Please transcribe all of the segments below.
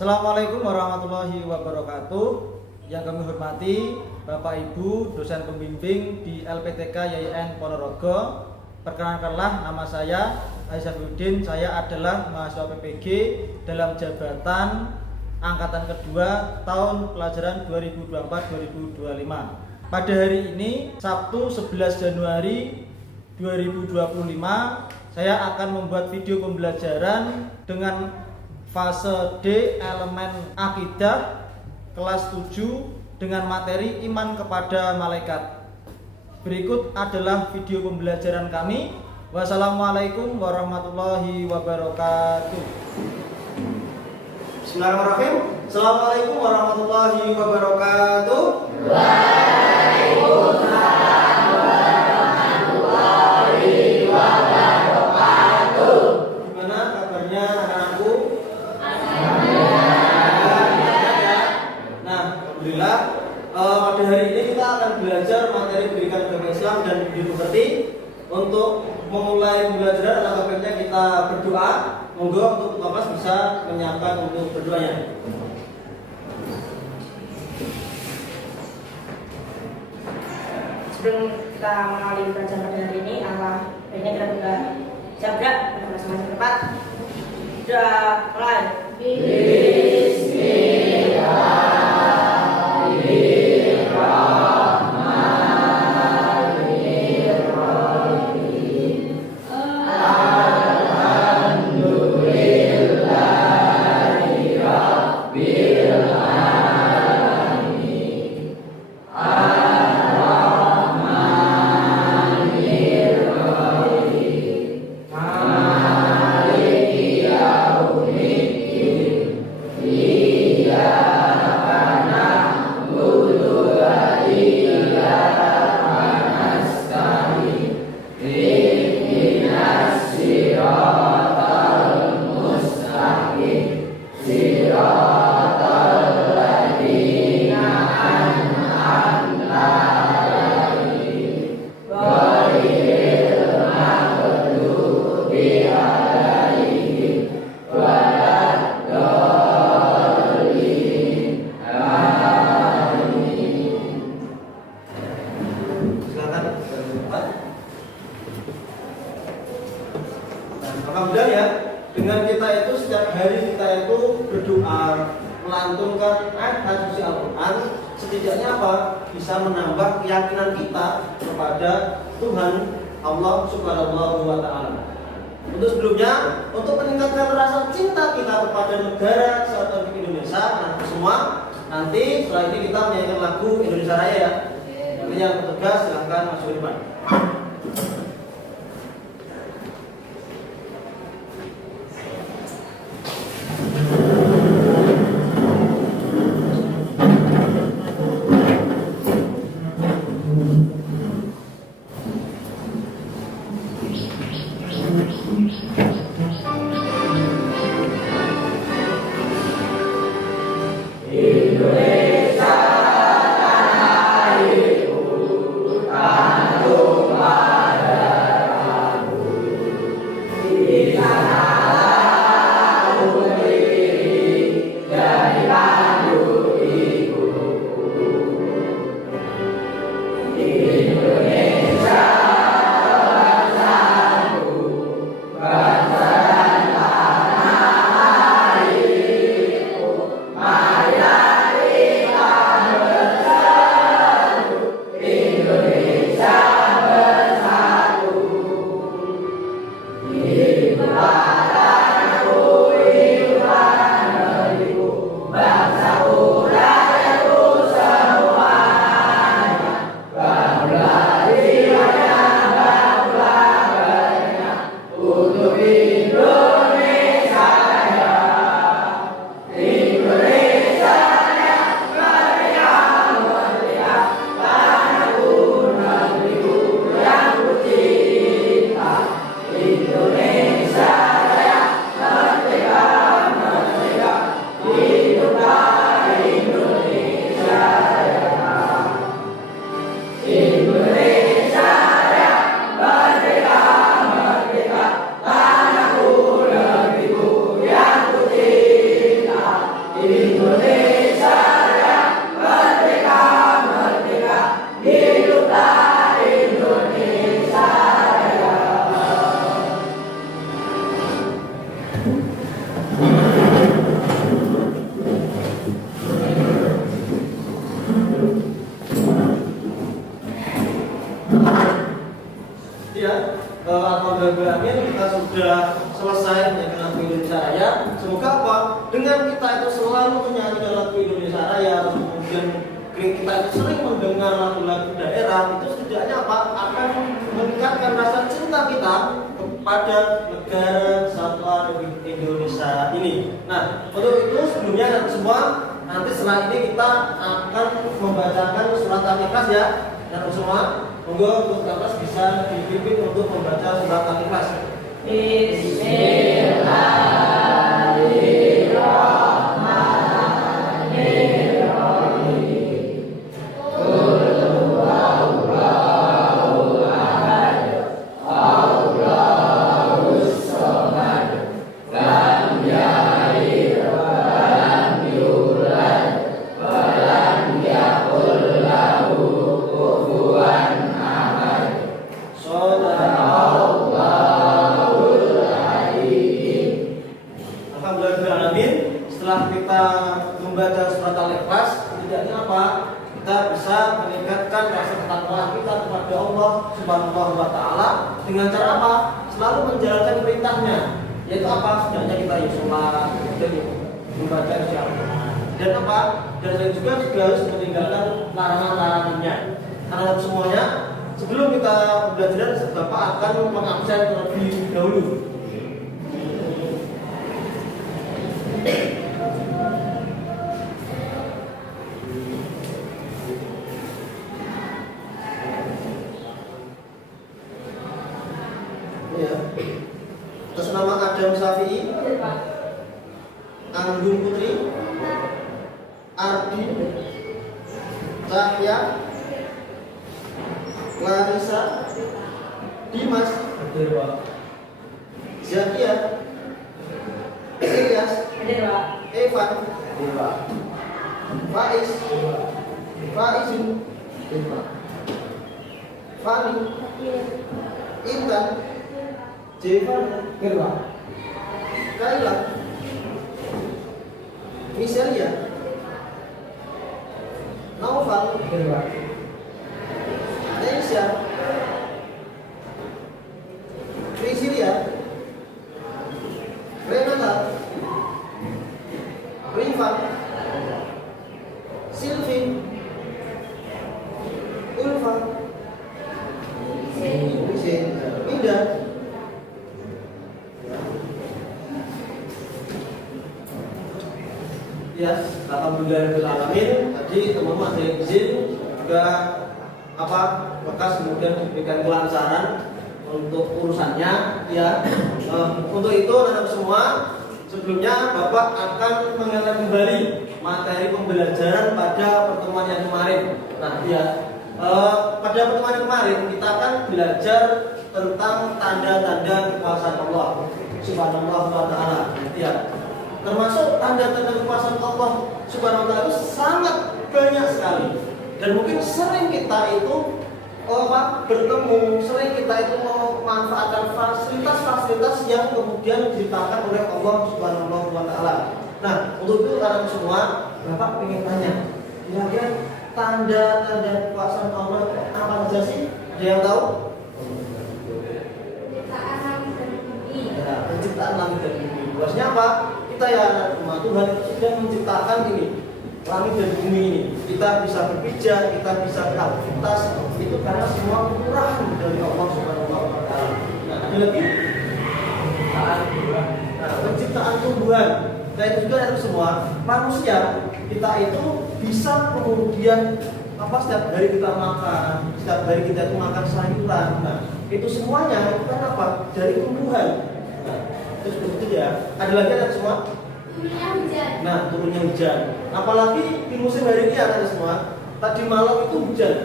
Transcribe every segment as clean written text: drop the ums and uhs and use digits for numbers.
Assalamualaikum warahmatullahi wabarakatuh. Yang kami hormati Bapak Ibu dosen pembimbing di LPTK YIN Ponorogo. Perkenalkanlah, nama saya Aisyafudin. Saya adalah mahasiswa PPG dalam jabatan angkatan kedua tahun pelajaran 2024-2025. Pada hari ini Sabtu 11 Januari 2025, saya akan membuat video pembelajaran dengan fase D elemen akidah kelas 7 dengan materi iman kepada malaikat. Berikut adalah video pembelajaran kami. Wassalamualaikum warahmatullahi wabarakatuh. Bismillahirrahmanirrahim. Assalamualaikum warahmatullahi wabarakatuh. Waalaikumsalam warahmatullahi wabarakatuh. Gimana kabarnya anak-anakku? Nah, alhamdulillah. Pada hari ini kita akan belajar materi pendidikan agama Islam dan budi pekerti. Untuk memulai pembelajaran alangkah baiknya kita berdoa. Monggo untuk Bapak bisa menyiapkan untuk berdoanya. Sebelum kita mengawali pelajaran pada hari ini, baiknya kita buka sabda pada masing-masing tempat. Sudah mulai. Alhamdulillah ya, dengan kita itu setiap hari kita itu berdoa, melantunkan ayat suci Al-Quran, setidaknya apa? Bisa menambah keyakinan kita kepada Tuhan Allah Subhanahu wa Ta'ala. Untuk sebelumnya, untuk meningkatkan rasa cinta kita kepada negara serta Indonesia, nanti semua, nanti setelah ini kita menyanyikan lagu Indonesia Raya ya. Yang bertugas silahkan masuk ke depan. Mari dengan kita itu selalu menyanyikan lagu Indonesia Raya, kemudian kita itu sering mendengar lagu-lagu daerah, itu setidaknya apa? Akan meningkatkan rasa cinta kita kepada negara kesatuan Republik Indonesia ini. Nah, untuk itu sebelumnya semua, nanti setelah ini kita akan membacakan surat Al-Ikhlas ya. Dan semua, monggo untuk kelas bisa dipimpin untuk membaca surat Al-Ikhlas. Setelah kita membaca surat Al-Ikhlas, setidaknya apa? Kita bisa meningkatkan rasa ketakwaan kita kepada Allah Subhanahu wa Ta'ala dengan cara apa? Selalu menjalankan perintahnya, yaitu apa? Setidaknya kita sholat, dan membaca Al-Quran, dan apa? Dan juga harus meninggalkan larangan-larangannya. Anak-anak semuanya, sebelum kita belajar, Bapak akan mengabsen terlebih dahulu. Ya. Atas nama Adam Syafi'i, Anggun Putri, Ardi, Cahya, Larissa, Dimas, Zakia, Ilyas, Evan, Faiz, Faizin, Fani, Intan, Jevan, Kaila, Miselia, Naufal, Nesya, Prisilia, Renata, Rifan, Silvin, Ulfa, Minda. Ya, alhamdulillahirobbilalamin. Tadi teman-teman ada izin juga apa bekas kemudian diberikan kelancaran untuk urusannya ya. Untuk itu anak semua, sebelumnya Bapak akan mengingatkan kembali materi pembelajaran pada pertemuan yang kemarin. Nah ya, pada pertemuan yang kemarin kita akan belajar tentang tanda-tanda kekuasaan Allah Subhanahu wa Ta'ala ya. Termasuk tanda-tanda kekuasaan Allah Subhanahu wa Ta'ala itu sangat banyak sekali, dan mungkin sering kita itu bertemu, sering kita itu memanfaatkan fasilitas-fasilitas yang kemudian diciptakan oleh Allah Subhanahu wa Ta'ala. Nah, untuk itu kalian semua, Bapak ingin tanya, kira-kira tanda-tanda kekuasaan Allah apa saja sih? Ada yang tahu? Penciptaan langit dan bumi. Ya, penciptaan langit dan bumi. Maksudnya apa? Kita ya anak rumah Tuhan itu sudah menciptakan ini langit dan bumi ini. Kita bisa berpijak, kita bisa beraktivitas, itu karena semua kemurahan dari Allah Subhanahu wa Ta'ala. Nah, ada lagi penciptaan tumbuhan. Nah, itu juga itu semua manusia kita itu bisa kemudian setiap hari kita makan, setiap hari kita itu makan sayuran. Nah, itu semuanya itu kan apa? Dari tumbuhan. Nah, terus begitu ya. Ada lagi ada semua? Turunnya hujan. Nah, turunnya hujan. Apalagi di musim hari ini ada semua. Tadi malam itu hujan.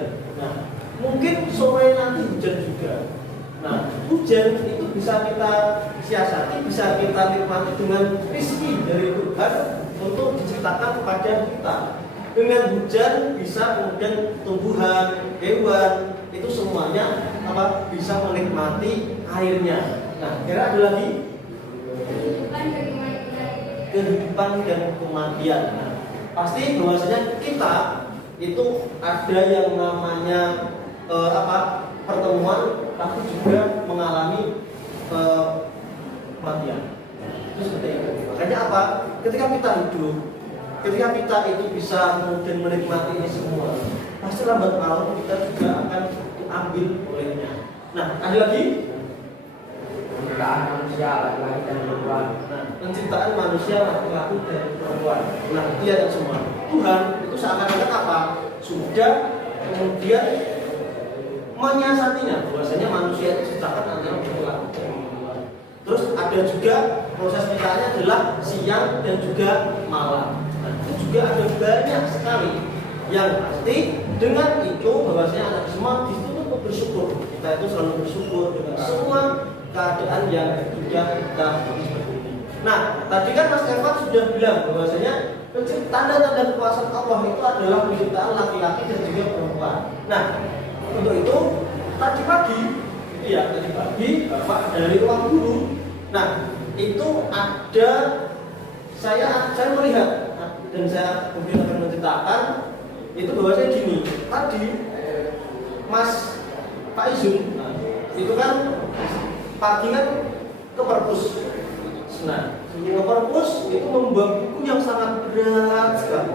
Nah, mungkin sore nanti hujan juga. Nah, hujan itu bisa kita siasati, bisa kita nikmati dengan rezeki dari Tuhan untuk diciptakan kepada kita. Dengan hujan bisa kemudian tumbuhan, hewan itu semuanya bisa menikmati airnya. Nah, kira ada lagi kehidupan dan kematian. Nah, pasti bahwasanya kita itu ada yang namanya pertemuan, tapi juga mengalami kematian. Itu seperti itu. Makanya apa? ketika kita hidup, ketika kita itu bisa kemudian menikmati ini semua, pasti lambat laun kita juga akan diambil olehnya. Nah, ada lagi penciptaan manusia laki-laki dan perempuan. Nah, penciptaan manusia laki-laki dan perempuan. Nah, itu ya semua. Tuhan itu seakan-akan apa? Sudah kemudian menyiasatinya bahwasanya manusia itu diciptakan antara laki-laki dan perempuan. Terus ada juga proses penciptaannya adalah siang dan juga malam. Nah, itu juga ada banyak sekali yang pasti dengan itu bahwasanya anak semua dituntut bersyukur. Kita itu selalu bersyukur dengan semua keadaan yang sudah kita miliki. Nah, tadi kan Mas Evan sudah bilang bahwasanya tanda-tanda kekuasaan Allah itu adalah penciptaan laki-laki dan juga perempuan. Nah, untuk itu tadi pagi Bapak dari ruang guru. Nah, itu ada saya melihat dan saya kemudian akan menceritakan itu bahwasanya gini. Tadi Mas Pak Izun, itu kan pagi kan ke perpus. Nah, ke perpus itu membawa buku yang sangat berat sekali.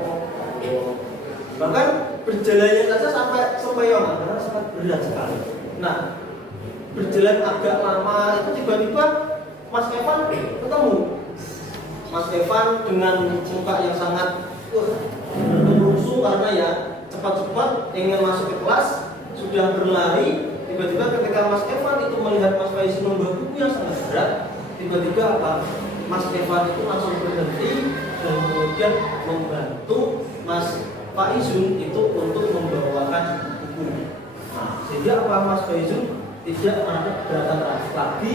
Bahkan berjalannya saja sampai sempeyongan karena sangat berat sekali. Nah, berjalan agak lama itu tiba-tiba Mas Evan ketemu. Mas Evan dengan muka yang sangat rusuh karena ya cepat-cepat ingin masuk ke kelas, sudah berlari. Tiba-tiba ketika Mas Evan itu melihat Mas Faiz membawa buku yang sangat berat, tiba-tiba apa? Mas Evan itu langsung berhenti dan kemudian membantu Mas Faizun itu untuk membawakan buku. Nah, sehingga apa? Mas Faizun tidak ada keberatan lagi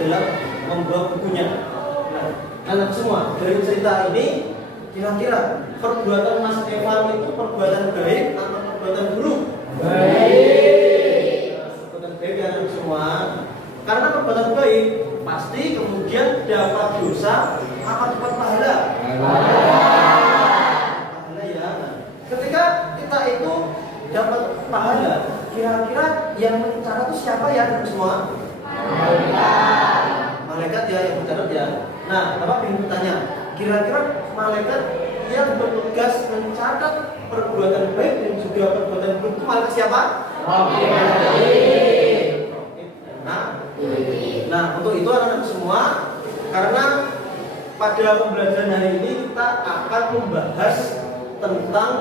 dalam membawa bukunya. Nah, anak semua dari cerita ini kira-kira perbuatan Mas Evan itu perbuatan baik atau perbuatan buruk? Baik. Perbuatan baik ya anak semua. Karena perbuatan baik pasti kemudian dapat dosa apa dapat pahala? Pahala ya. Ketika kita itu dapat pahala, kira-kira yang mencatat itu siapa ya anak semua? Malaikat ya yang mencatat ya. Nah, Bapak ingin bertanya, kira-kira malaikat yang bertugas mencatat perbuatan baik dan juga perbuatan buruk itu malaikat siapa? Nah, untuk itu anak-anak semua, karena pada pembelajaran hari ini kita akan membahas tentang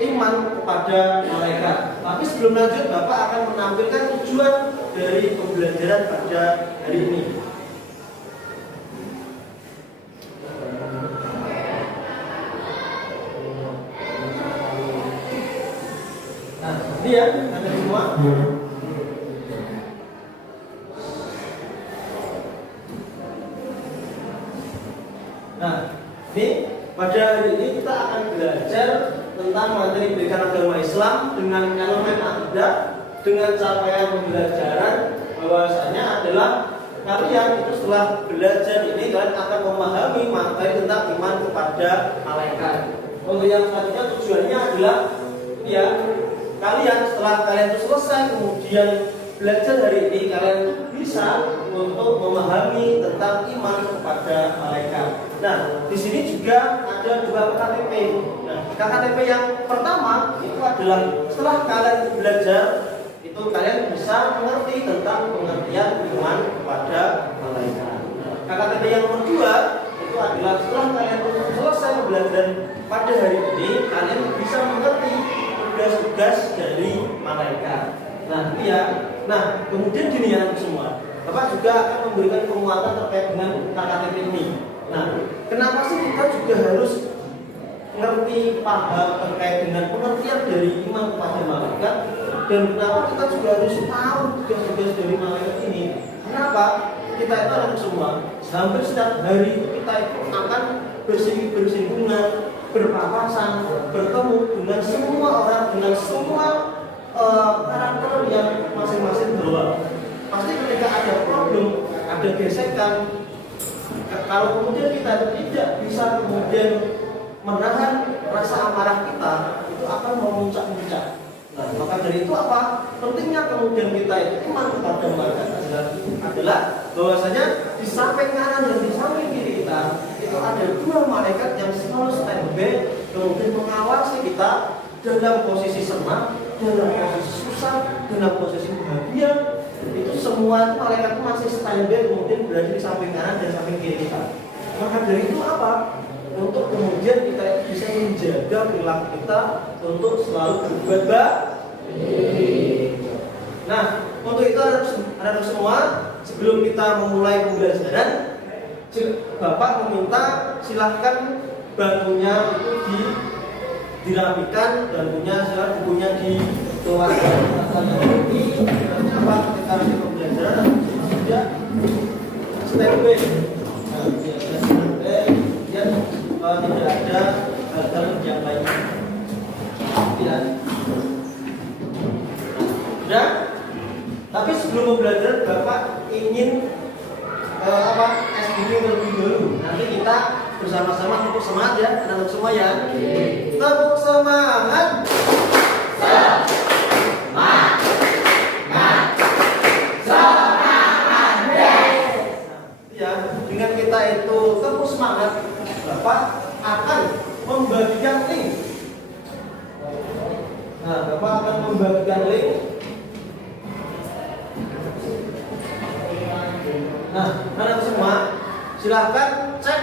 iman kepada malaikat. Tapi sebelum lanjut, Bapak akan menampilkan tujuan dari pembelajaran pada hari ini. Nah, ini ya, ada semua. Nah, ini pada hari ini kita akan belajar tentang materi pendidikan agama Islam dengan elemen akidah, dengan capaian pembelajaran bahwasanya adalah kalian itu setelah belajar ini kalian akan memahami materi tentang iman kepada malaikat. Untuk yang selanjutnya tujuannya adalah ya kalian setelah kalian itu selesai kemudian belajar hari ini kalian bisa untuk memahami tentang iman kepada malaikat. Nah, di sini juga ada dua KKTP. Nah, KKTP yang pertama itu adalah setelah kalian belajar itu kalian bisa mengerti tentang pengertian iman kepada malaikat. Nah, KKTP yang kedua itu adalah setelah kalian selesai belajar pada hari ini kalian bisa mengerti tugas-tugas dari malaikat. Nah, iya. Nah, kemudian gini ya semua. Bapak juga akan memberikan penguatan terkait dengan KKTP ini. Nah, kenapa sih kita juga harus ngerti paham terkait dengan pengertian dari iman kepada malaikat, dan kenapa kita juga harus tahu tugas-tugas dari malaikat ini? Kenapa? Kita itu orang semua hampir setiap hari itu kita itu akan bersinggungan, berpapasan, bertemu dengan semua orang, dengan semua karakter yang masing-masing bawa. Pasti ketika ada problem, ada gesekan, kalau kemudian kita tidak bisa kemudian menahan rasa amarah kita, itu akan memuncak-muncak. Nah, maka dari itu apa? Pentingnya kemudian kita itu iman kepada malaikat adalah bahwasanya di samping kanan dan di samping kiri kita kita itu ada dua malaikat yang selalu standby, kemudian mengawasi kita dalam posisi senang, dalam posisi susah, dalam posisi bahagia. Itu semua malaikat itu masih standby, kemudian berada di samping kanan dan samping kiri kita. Maka dari itu apa? Untuk kemudian kita bisa menjaga perilaku kita untuk selalu berbuat baik. Nah, untuk itu anak-anak semua, sebelum kita memulai pembelajaran, Bapak meminta silahkan bangkunya itu dirapikan, bangkunya silahkan bukunya dikeluarkan. Ini apa kita di pembelajaran sudah standby. Nah, biasa standby, kemudian tidak ada hal-hal yang lainnya. Ya. Sudah? Tapi sebelum pembelajaran Bapak ingin SBB terlebih dahulu. Nanti kita bersama-sama tepuk semangat ya, anak-anak semua ya. Tepuk semangat. Semangat. Ya, dengan kita itu tepuk semangat, Bapak akan membagikan link. Nah, Bapak akan membagikan link. Nah, anak semua, silahkan cek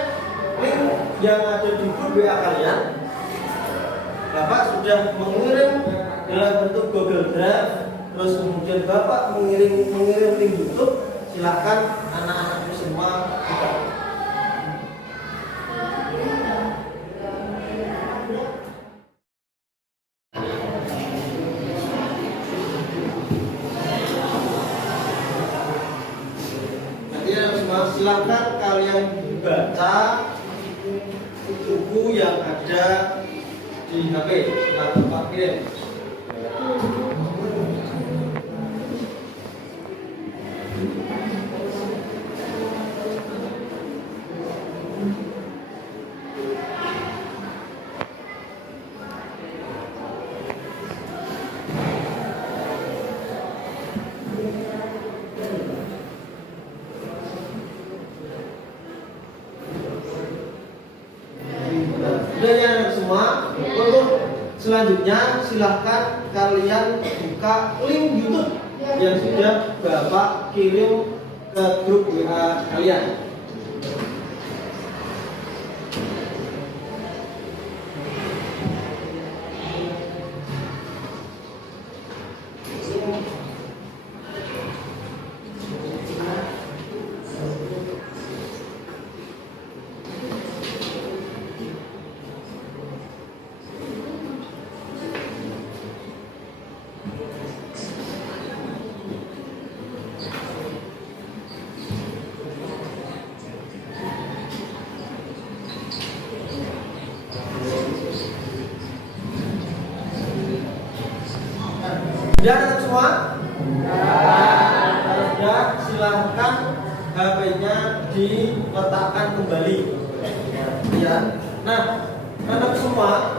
link yang ada di grup WA kalian. Bapak sudah mengirim dalam bentuk Google Drive, terus kemudian Bapak mengirim link YouTube. Silahkan anak-anakku semua buka. Silahkan kalian baca buku yang ada di HP. Silahkan Pak kirim. Selanjutnya silahkan kalian buka link YouTube yang sudah Bapak kirim ke grup WA kalian. Sudah anak semua? Sudah, silahkan HP-nya diletakkan kembali. Ya. Nah, anak semua,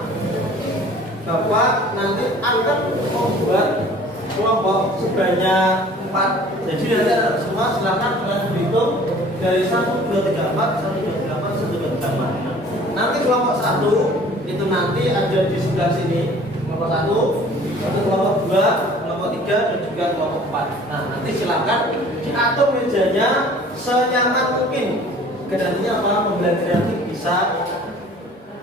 Bapak nanti akan membuat kelompok sebanyak 4. Jadi nanti anak semua silahkan kalian berhitung dari 1, 2, 3, 4, 1, 2, 3, 4, 1, 2, 3, 4. Nanti kelompok 1 itu nanti ada di sebelah sini. Kelompok 1, kelompok 2, kelompok 3, dan juga kelompok 4. Nah, nanti silakan diatur mejanya senyaman mungkin. Nantinya apa? Pembelajaran nanti bisa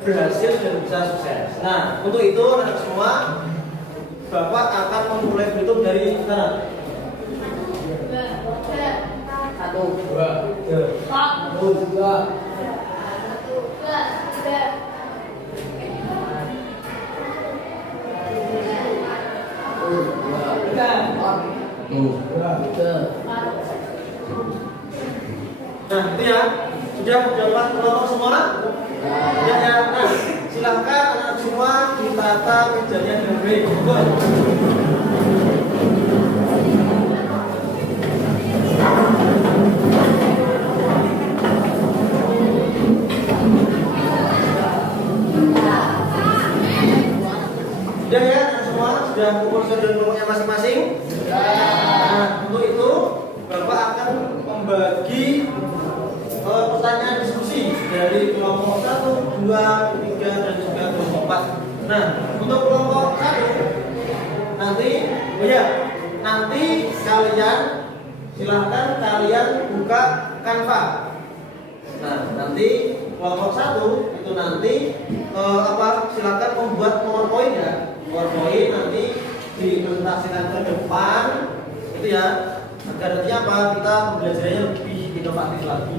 berhasil dan bisa sukses. Nah, untuk itu anak semua, Bapak akan memulai berhitung dari sekarang. 1, 2, 3. Nah, itu ya. Sudah dapat kelompok semua? Ya, ya. Nah, silahkan anak semua ditata mejanya dengan baik. Sudah ya, anak semua sudah kumpul dan kelompoknya masing-masing. Nah, untuk itu Bapak akan membagi pertanyaan diskusi. dari kelompok 1, 2, 3, dan juga kelompok 4. Nah, untuk kelompok 1 nanti, oh ya, nanti kalian silahkan kalian buka Canva. Nah, nanti kelompok 1 itu nanti silakan membuat PowerPoint ya. PowerPoint nanti dipresentasikan ke depan itu ya. Agar nanti kita belajarnya lebih inovatif lagi.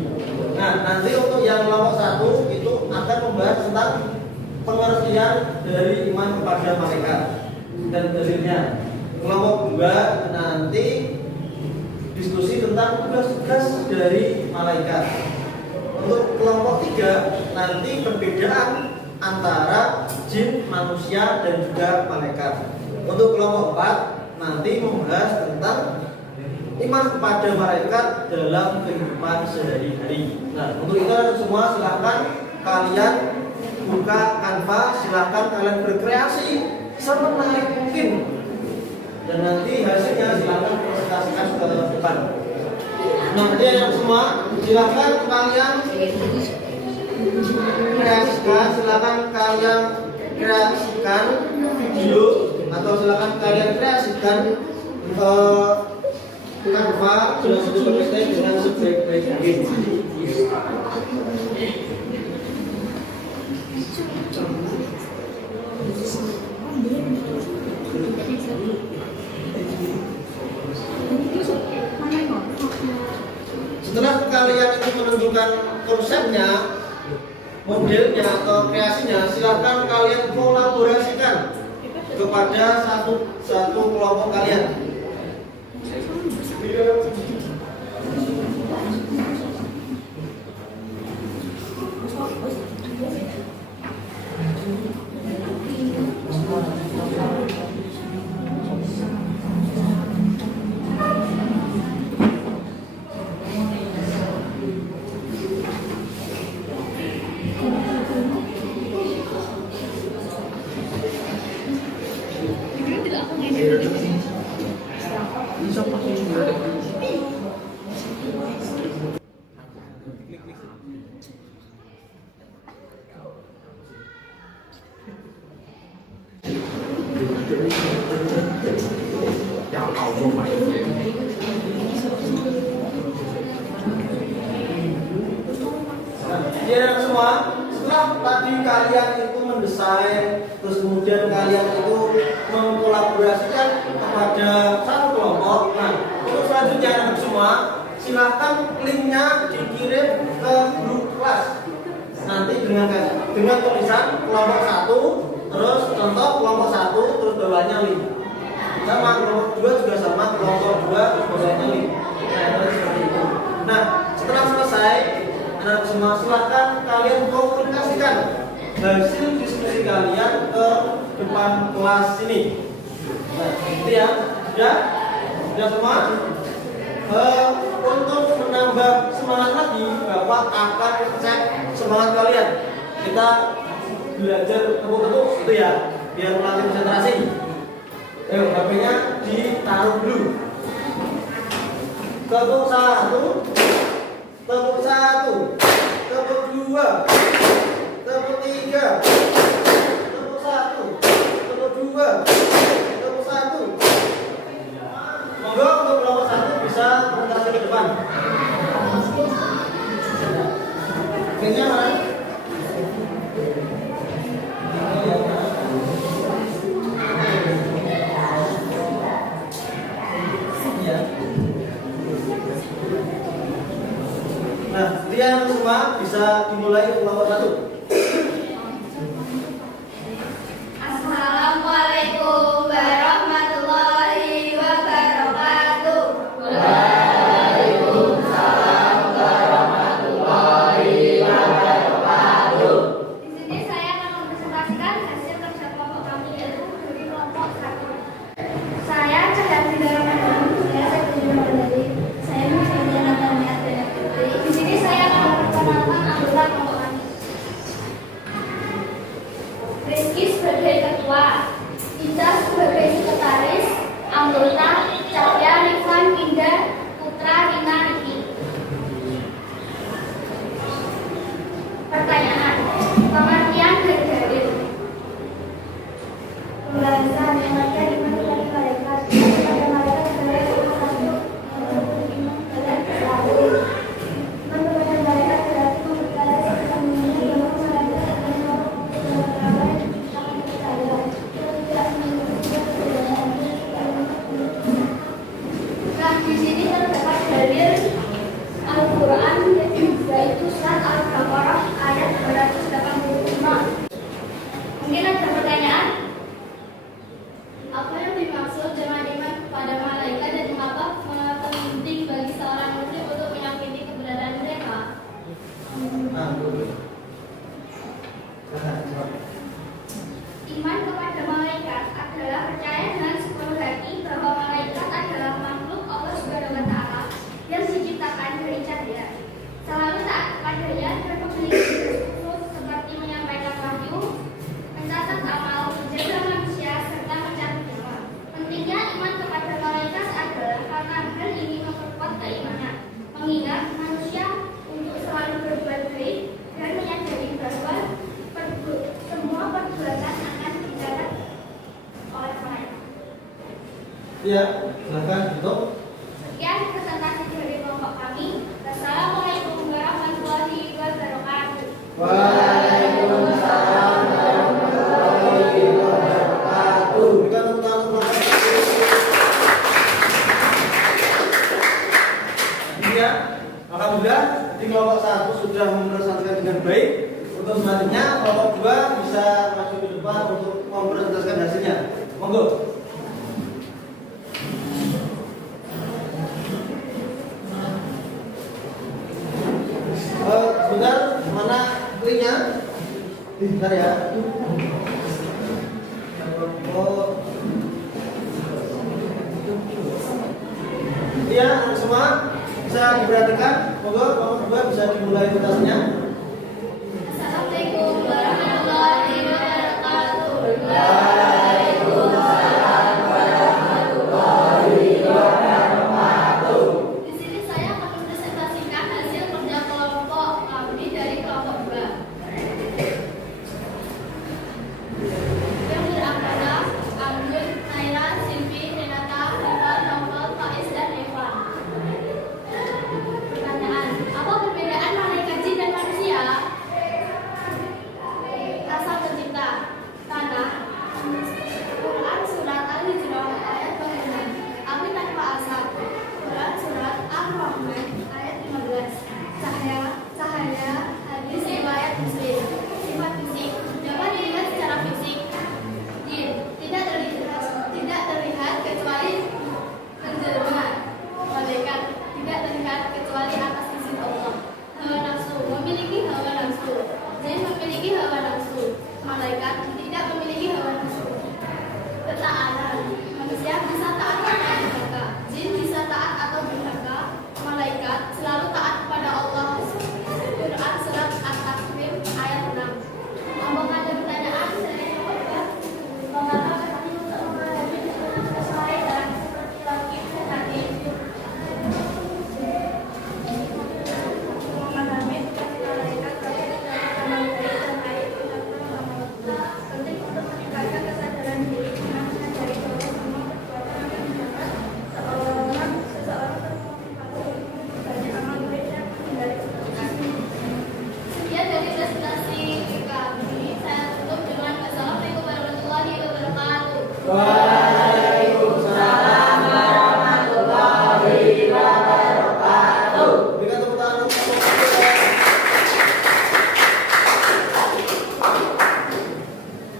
Nah, nanti untuk yang kelompok 1 itu akan membahas tentang pengertian dari iman kepada malaikat dan dalilnya. Kelompok 2 nanti diskusi tentang tugas-tugas dari malaikat. Untuk kelompok 3 nanti perbedaan antara jin, manusia, dan juga malaikat. Untuk kelompok 4 nanti membahas tentang iman kepada malaikat dalam kehidupan sehari-hari. Nah, untuk itu semua silahkan kalian buka Canva, silahkan kalian berkreasi semenarik mungkin. Dan nanti hasilnya silahkan presentasikan ke depan. Nah, yang semua silahkan kalian kreasikan video atau silahkan kalian kreasikan Canva sudah satu PPT dengan sebaik-baik mungkin. Setelah kalian itu menentukan konsepnya, modelnya atau kreasinya, silahkan kalian kolaborasikan kepada satu kelompok kalian. Ya semua, setelah tadi kalian itu mendesain, terus kemudian kalian itu mengkolaborasikan kepada satu kelompok. Nah, untuk selanjutnya semua, silahkan linknya dikirim ke grup kelas. Nanti dengan tulisan kelompok 1, terus contoh kelompok 1, terus bawahnya link. Sama kelompok 2 juga sama, kelompok 2 terus bawahnya link. Nah, seperti itu. Nah, setelah selesai, anak semua silahkan kalian komunikasikan hasil diskusi kalian ke depan kelas ini. Nah, itu ya, sudah semua. Untuk menambah semangat lagi, Bapak akan cek semangat kalian. Kita belajar tepuk-tepuk itu ya, biar melatih konsentrasi. Ayo, HP-nya ditaruh dulu. Tepuk 1, tepuk 1, tepuk 2, tepuk 3, tepuk 1, tepuk 2, tepuk 1. Monggo untuk kelompok 1 bisa presentasi ke depan. Kayaknya mana? Nah, kalian semua bisa dimulai kelompok 1. Assalamualaikum warahmatullahi wabarakatuh. Di sini saya akan mempresentasikan hasil kerja kelompok kami, yaitu dari kelompok 1. Saya Cahyati Ramadhan, saya Sekunjung Bandari, saya Muhammad Natania dan Putri. Di sini saya akan memperkenalkan anggota kelompok kami. Rizky sebagai ketua, Ida sebagai sekretaris, anggota Cahya, Rifan, Indah, Putra, Rina, Riki. Mungkin ada pertanyaan? Apa yang dimaksud dengan iman kepada malaikat dan mengapa penting bagi seorang muslim untuk meyakini keberadaan mereka? Iman kepada malaikat adalah percaya dengan sepenuh hati bahwa malaikat adalah makhluk Allah Subhanahu wa Ta'ala yang diciptakan dari cahaya. Selalu taat kepadanya dan memiliki khusus seperti menyampaikan wahyu, mencatat amal, menjaga manusia serta mencari nyawa. Pentingnya iman kepada malaikat adalah karena hal ini memperkuat keimanan, mengingat manusia untuk selalu berbuat baik dan menyadari bahwa semua perbuatan akan dicatat oleh malaikat. Ya, silakan tutup. Sekian presentasi dari kelompok kami. Wassalamualaikum warahmatullahi wabarakatuh. Waalaikumsalam warahmatullahi wabarakatuh. Berikan tepuk tangan untuk mereka. Ya, alhamdulillah di kelompok 1 sudah mempresentasikan dengan baik. Untuk selanjutnya kelompok 2 bisa maju ke depan untuk mempresentasikan hasilnya. Monggo. Sebentar, mana linknya? Bentar ya. Iya, semua bisa diperhatikan. Monggo, kelompok 2 bisa dimulai presentasinya. Assalamualaikum warahmatullahi wabarakatuh. Di sini saya akan mempresentasikan hasil kerja kelompok kami dari kelompok 2 yang berangkatan Anggun, Naira, Silvi, Renata, Rifa, Novel, Faiz, dan Evan. Pertanyaan, apa perbedaan malaikat jin dan manusia? Asal pencipta, tanah, Quran surat Al-Hijrah ayat 26, api tanpa asap, Quran surat Ar-Rahman ayat 15, cahaya, hadis riwayat Muslim. Sifat fisik dapat dilihat secara fisik. Jin tidak terlihat kecuali menjelma. Malaikat tidak terlihat kecuali atas izin Allah. Hawa nafsu, memiliki hawa nafsu. Jin memiliki hawa nafsu. Malaikat tidak memiliki hawa nafsu. Ketaatan, manusia bisa taat atau durhaka. Jin bisa taat atau durhaka. Malaikat selalu taat kepada Allah. Quran surat At-Takwir ayat 6. Apakah ada pertanyaan? Mengapa kami untuk menghadapi sesuai dan seperti lagi tadi? Memahami malaikat amal baik dan baik penting untuk meningkatkan kesadaran diri dengan menyadari bahwa semua perbuatan akan dicatat seseorang banyak amal baik dan menghindari keburukan. Sekian dari presentasi kami. Saya tutup dengan Assalamualaikum warahmatullahi wabarakatuh. Waalaikumsalam warahmatullahi wabarakatuh. Berikan tepuk tangan untuk kelompok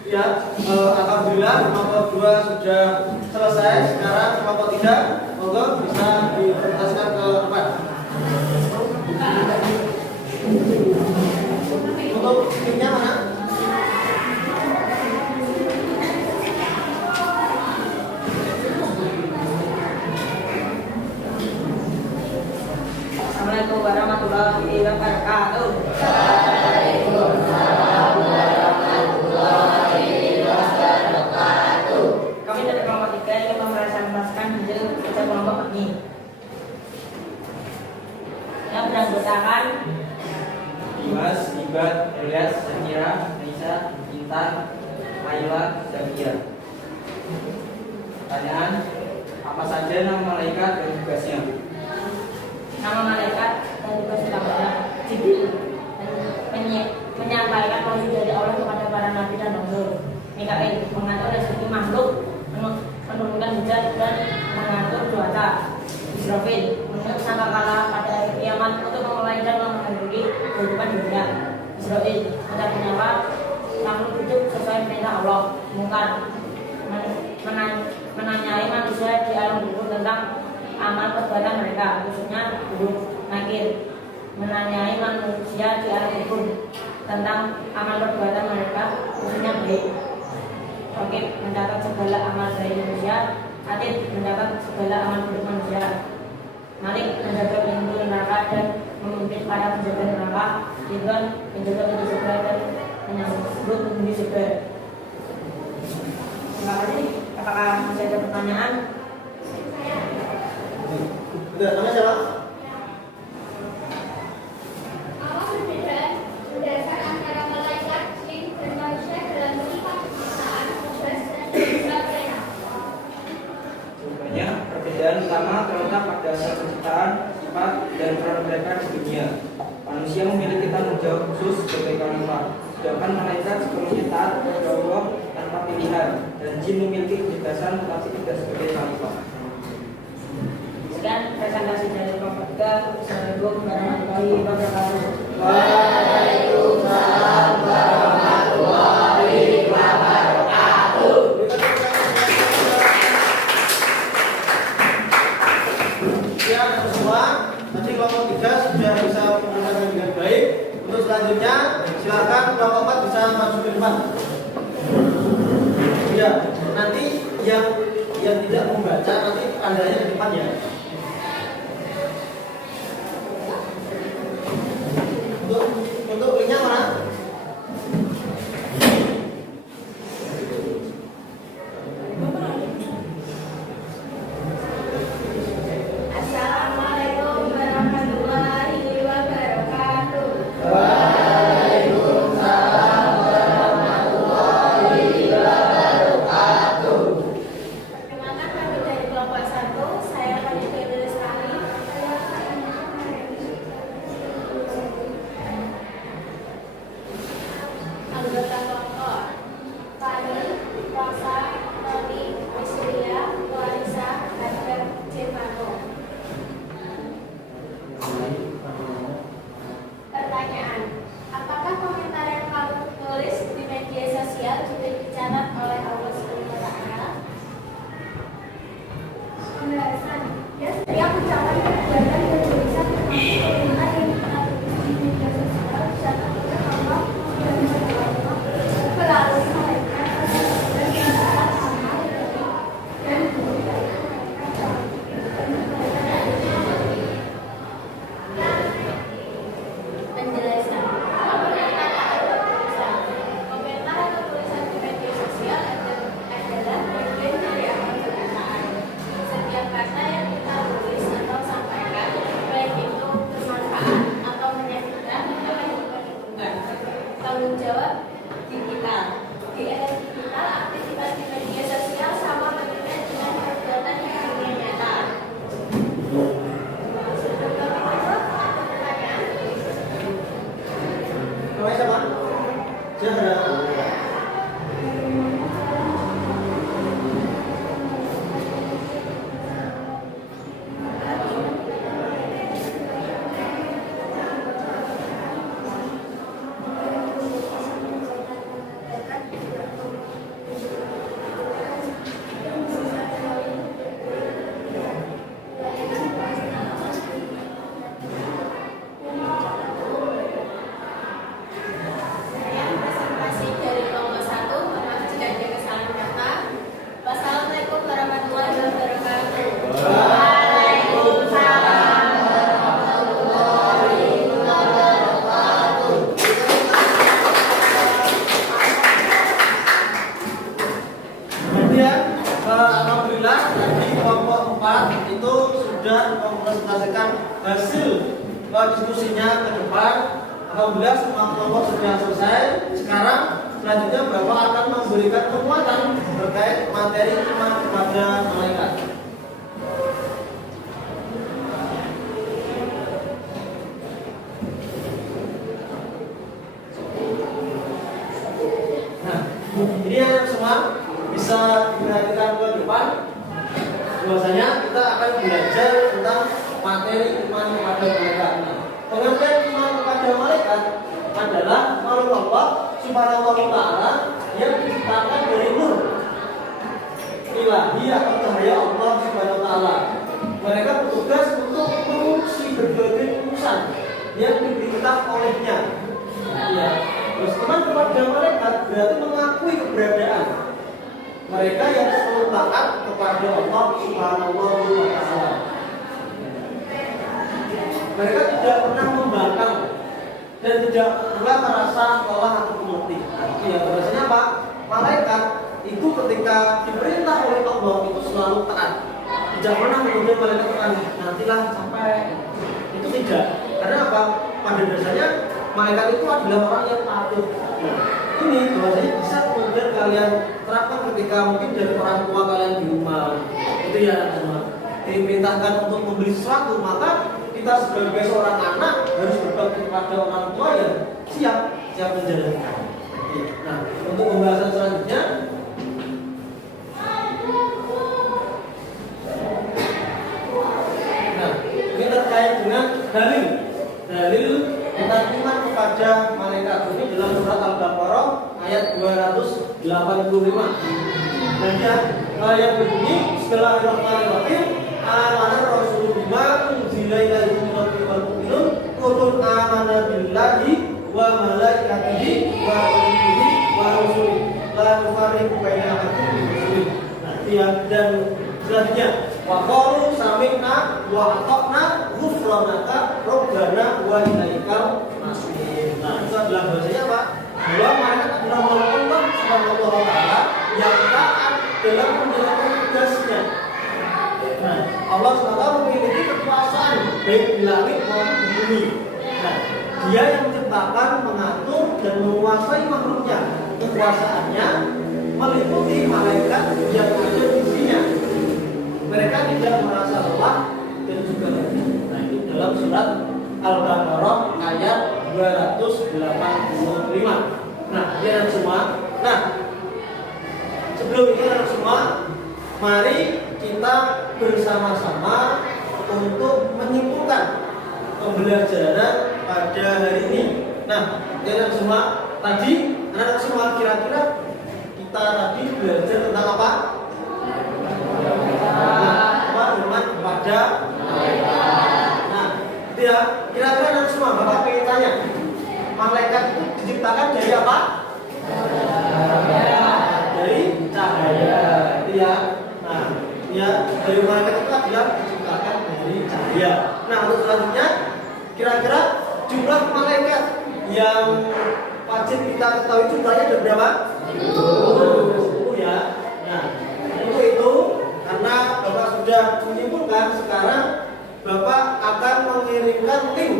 2. Ya, alhamdulillah kelompok 2 sudah selesai. Sekarang kelompok 3, monggo bisa dipresentasikan ke depan. Untuk timnya mana? Assalamualaikum warahmatullahi wabarakatuh. Kami dari kelompok 3 ingin mempresentasikan hasil kerja kelompok kami yang beranggotakan Dimas, Ibat, Elias, Samira, Nisa, Intan, Ayla, Zakia. Pertanyaan, apa saja nama malaikat dan tugasnya? nama malaikat dan tugas utamanya Jibril menyampaikan wahyu dari Allah kepada para nabi dan rasul. Mikail mengatur rezeki makhluk, menurunkan hujan dan mengatur cuaca. Israfil mengatur sangkakala pada hari kiamat untuk memulai dan mengakhiri kehidupan dunia. Israfil mencari nyawa makhluk hidup sesuai perintah Allah. Mungkar menanyai manusia di alam kubur tentang amal perbuatan mereka, khususnya buruk nakir. Menanyai manusia di alam kubur tentang amal perbuatan mereka, khususnya baik. Oke, mendapat segala amal dari manusia. Atid mendapat segala amal buruk manusia. Malik menjaga pintu neraka dan memimpin para penjaga neraka. Ridwan menjaga pintu surga dan menyambut penghuni surga. Terima kasih. Apakah masih ada pertanyaan? Udah, namanya siapa? Apa perbedaan mendasar antara malaikat, jin, dan manusia dalam sifat penciptaan, tugas, dan sebagainya? Jawabannya, perbedaan utama terletak pada dasar penciptaan, sifat, dan peran mereka di dunia. Manusia memiliki tanggung jawab khusus sebagai khalifah, sedangkan malaikat sepenuhnya taat kepada Allah tanpa pilihan, dan jin memiliki kebebasan tetapi tidak sebagai khalifah. Sekian presentasi dari Prof. Tiga. Assalamualaikum warahmatullahi wabarakatuh. Waalaikumsalam warahmatullahi wabarakatuh. Ya, semua. Tadi kelompok 3 sudah bisa menggunakan dengan baik. Untuk selanjutnya, silakan kelompok 4 bisa maju ke depan. Ya, nanti yang tidak membaca nanti tandanya di depan ya. Untuk linknya mana? Assalamualaikum warahmatullahi wabarakatuh. Waalaikumsalam warahmatullahi wabarakatuh. Perkenalkan kami dari kelompok 1. Saya Panitia Lestari. Anggota kelompok Fani, Rosa, Tony, Wisria, Clarissa, Harder, Jemano. Pertanyaan, apakah komentar yang kamu tulis di media sosial juga dicatat oleh Allah SWT? Pembahasan, ya setiap ucapan perbuatan dan tulisan termasuk komentar yang kita tulis di media sosial dicatat oleh Allah melalui malaikat dan catatan amal dan bukti penjelasan. Komentar atau tulisan di media sosial adalah bagian dari amal perkataan. Setiap kata yang kita tulis atau sampaikan, baik itu bermanfaat atau menyakitkan, itu wajib diperhitungkan. Tanggung jawab digital. Di era digital, aktivitas di media sosial sama pentingnya dengan perbuatan di dunia nyata. Sebelum kami tutup, ada pertanyaan? Namanya siapa? Siapa? Saya presentasi dari kelompok 1. Maaf jika ada kesalahan kata. Wassalamualaikum warahmatullahi wabarakatuh. Kemudian alhamdulillah dari kelompok 4 itu sudah mempresentasikan hasil diskusinya ke depan. Alhamdulillah semua kelompok sudah selesai. Sekarang selanjutnya Bapak akan memberikan penguatan terkait materi iman kepada malaikat. Nah, ini yang semua bisa diperhatikan ke depan. Bahwasanya kita akan belajar tentang materi iman kepada malaikat. Pengertian iman kepada malaikat adalah makhluk Allah Subhanahu wa taala yang diciptakan ilahi atau cahaya Allah Subhanahu wa taala. Mereka bertugas untuk mengurusi berbagai urusan yang diperintah olehnya. Ya, terus teman kepada mereka berarti mengakui keberadaan mereka yang selalu taat kepada Allah Subhanahu wa taala. Mereka tidak pernah membangkang dan tidak pula merasa lelah atau letih. Ya, bahasanya apa? Malaikat itu ketika diperintah oleh Allah itu selalu taat. Tidak pernah kemudian malaikat akan nantilah sampai. Itu tidak. Karena apa? Pada dasarnya malaikat itu adalah orang yang patuh. Ini bahwasanya bisa kemudian kalian terapkan ketika mungkin dari orang tua kalian di rumah. Itu ya semua. Diperintahkan untuk membeli sesuatu, maka kita sebagai seorang anak harus berbakti kepada orang tua yang siap menjalankan. Nah, untuk pembahasan selanjutnya, ini terkait dengan dalil ketaatan kepada malaikat. Ini dalam surat Al-Baqarah ayat 285. Dan yang berbunyi Bismillahirrahmanirrahim. Amana Rasul bima unzila ilaihi min rabbih wal mu'minun kullun amana billahi wa malaikatihi wa kutubihi wa rusulihi la nufarriqu baina ahadin min rusulihi. Nah, dan selanjutnya wa qalu sami'na wa ata'na ghufranaka rabbana wa ilaikal masir. Nah, itu adalah bahasanya apa? Bahwa malaikat adalah Allah Subhanahu wa taala yang taat dalam menjalankan tugasnya. Nah, Allah SWT memiliki kekuasaan baik di langit maupun di bumi. Nah, Dia yang menciptakan, mengatur dan menguasai makhluknya. Kekuasaannya meliputi malaikat yang ada di sisinya. Mereka tidak merasa lelah dan juga letih. Nah, itu dalam surat Al-Baqarah ayat 285. Nah, ini semua. Nah, sebelum itu semua, mari kita bersama-sama untuk menyimpulkan pembelajaran pada hari ini. Nah, kalian semua tadi, anak semua kira-kira kita tadi belajar tentang apa? Hormat kepada malaikat. Nah, itu ya. Kira-kira anak semua Bapak pengen tanya, malaikat itu diciptakan dari apa? Dari cahaya. Itu ya. Nah, ya, dari malaikat itu adalah diciptakan dari cahaya. Nah, untuk selanjutnya, kira-kira jumlah malaikat yang wajib kita ketahui jumlahnya ada berapa? 10 ya. Nah, untuk itu, karena Bapak sudah menyimpulkan, sekarang Bapak akan mengirimkan link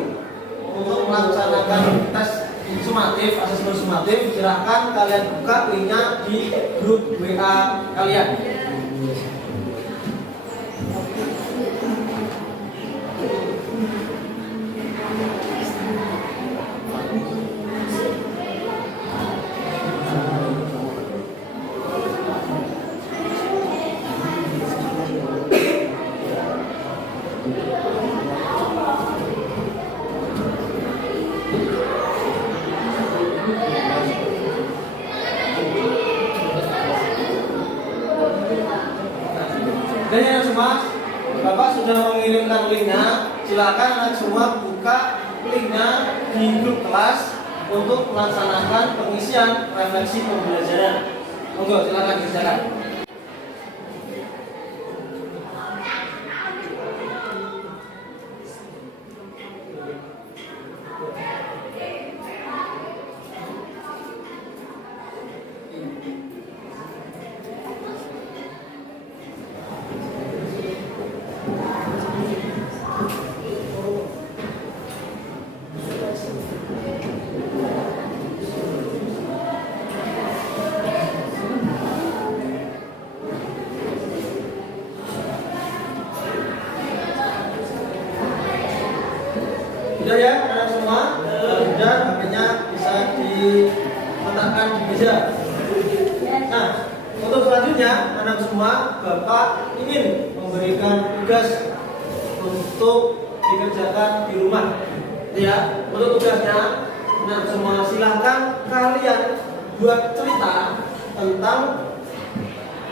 untuk melaksanakan tes sumatif, asesmen sumatif. Silahkan kalian buka linknya di grup WA kalian. Dan yang semua, Bapak sudah mengirimkan linknya. Silakan anak semua buka linknya di grup kelas untuk melaksanakan pengisian refleksi pembelajaran. Monggo silakan dikerjakan. Sudah ya, anak semua? Sudah, akhirnya bisa diletakkan di meja. Nah, untuk selanjutnya, anak semua, Bapak ingin memberikan tugas untuk dikerjakan di rumah. Ya, untuk tugasnya, anak semua silahkan kalian buat cerita tentang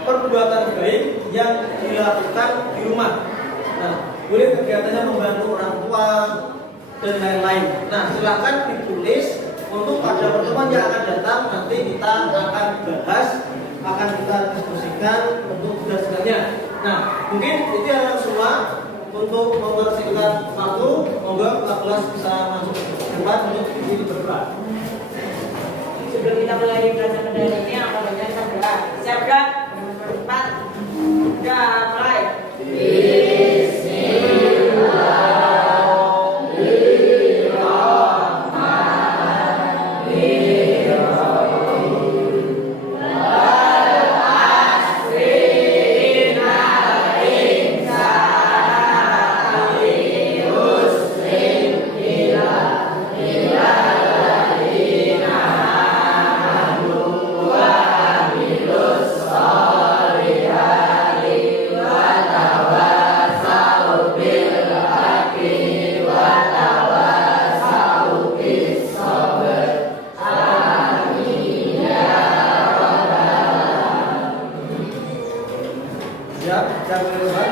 perbuatan baik yang dilakukan di rumah. Nah, boleh kegiatannya membantu orang tua dan lain-lain. Nah, silakan ditulis untuk pada pertemuan yang akan datang. Nanti kita akan bahas, akan kita diskusikan untuk tugas-tugasnya. Nah, mungkin itu yang semua. Untuk mempersingkat waktu, monggo kelas bisa masuk tempat untuk isi berdoa. Sebelum kita mulai belajar pada hari ini, apa baca kita berdoa. Siap gak? 4, 3, mulai. Siap, siap berdoa.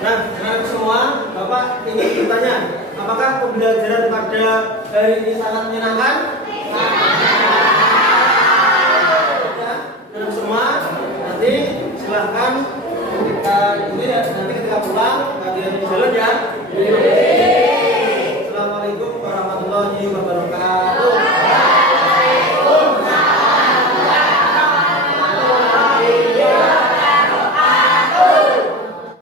Nah, anak semua, Bapak ingin bertanya, apakah pembelajaran pada hari ini sangat menyenangkan? Ya, anak semua, nanti silahkan ketika ini nanti ketika pulang kalian jalan ya.